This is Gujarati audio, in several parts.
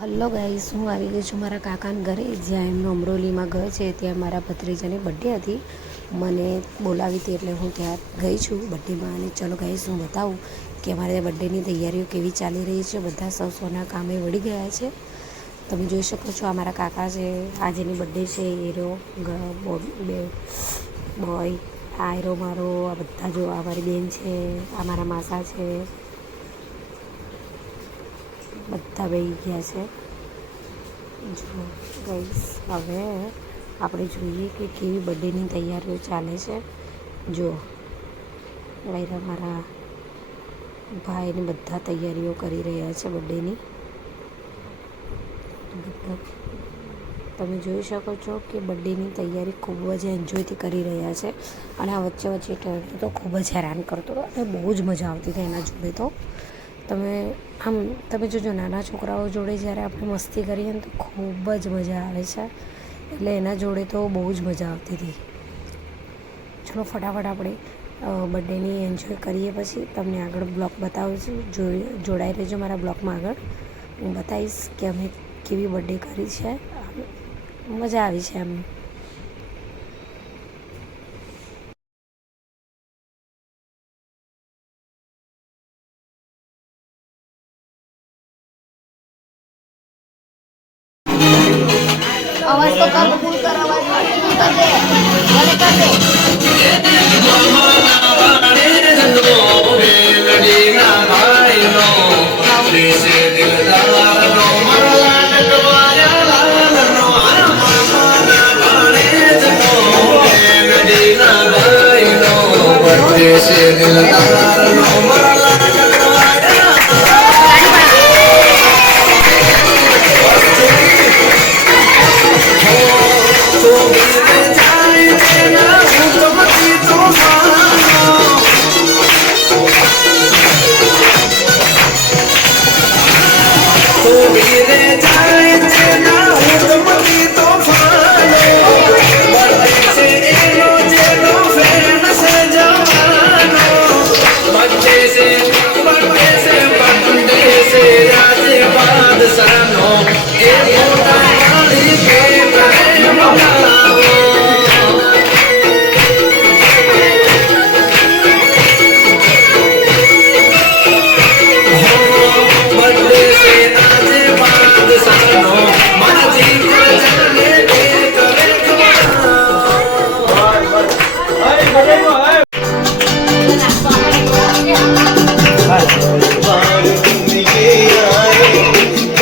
હલો ગાઈસ, હું આવી ગઈ છું મારા કાકાના ઘરે, જ્યાં એમનું અમરોલીમાં ઘર છે. ત્યાં મારા ભત્રીજાની બર્થડે હતી. મને બોલાવી હતી એટલે હું ત્યાં ગઈ છું બર્થડેમાં. અને ચલો ગાઈસ, હું બતાવું કે અમારે બર્થડેની તૈયારીઓ કેવી ચાલી રહી છે. બધા સૌના કામે વળી ગયા છે. તમે જોઈ શકો છો, આ મારા કાકા છે. આજની બર્થડે છે. એરો બે બોય, આ એરો મારો, આ બધા જો આ મારી બેન છે, આ મારા માસા છે, બધા બેસી ગયા છે. જો ગાઈસ, હવે આપણે જોઈએ કે કેવી બર્થડેની તૈયારીઓ ચાલે છે. જો વાયરા મારા ભાઈને બધા તૈયારીઓ કરી રહ્યા છે બર્થડેની. તમે જોઈ શકો છો કે બર્થડેની તૈયારી ખૂબ જ એન્જોયથી કરી રહ્યા છે. અને આ વચ્ચે વચ્ચે ટર્ન તો ખૂબ જ હેરાન કરતો હતો અને બહુ જ મજા આવતી હતી એના જોડે. તો તમે જોજો, નાના છોકરાઓ જોડે જ્યારે આપણે મસ્તી કરીએ ને તો ખૂબ જ મજા આવે છે. એટલે એના જોડે તો બહુ જ મજા આવતી હતી. ચલો ફટાફટ આપણે બર્થડેની એન્જોય કરીએ, પછી તમને આગળ બ્લોગ બતાવું છું. જોડાઈ રહેજો મારા બ્લોગમાં. આગળ હું બતાવીશ કે અમે કેવી બર્થડે કરી છે. મજા આવી છે એમ. અવાજ તો કર, ફૂલ કર અવાજ, ફૂલ કર દે, મને કર દે.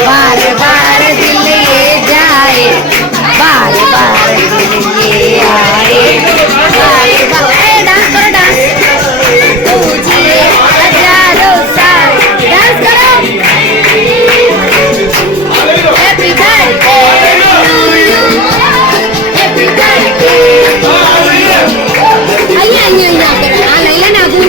बार बार दिल ये जाए, बार बार दिल ये आए, बार बार डांस करो, डांस तुझे हजारों साल डांस करो. Happy birthday to you, happy birthday. અહીંયા કરો, આ લઈ લે ને આબુ.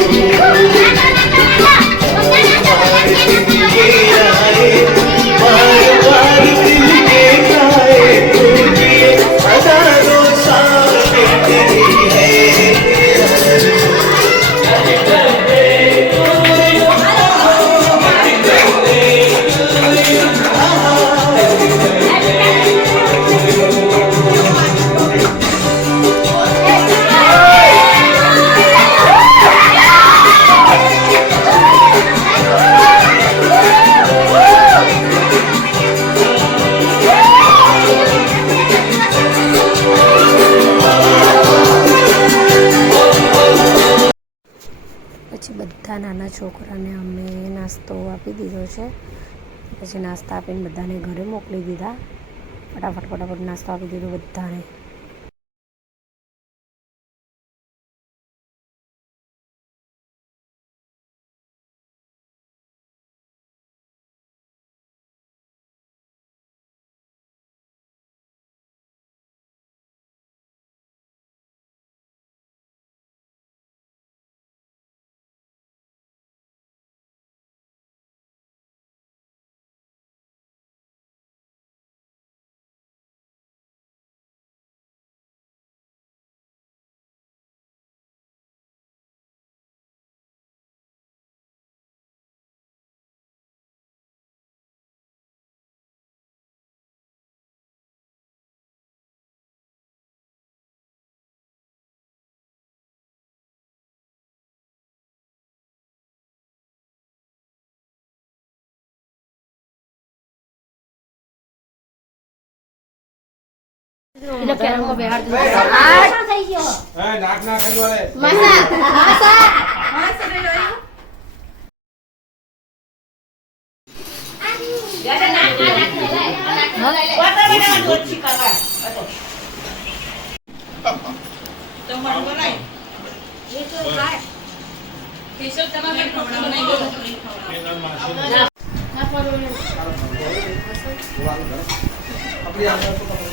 પછી બધા નાના છોકરાને અમે નાસ્તો આપી દીધો છે. પછી નાસ્તા આપીને બધાને ઘરે મોકલી દીધા. ફટાફટ નાસ્તો આપી દીધો બધાને. એટલે કેરમમાં બેહાડ દો. થઈ ગયો નાક ના ખાઈ વળે માસા માસા આપણી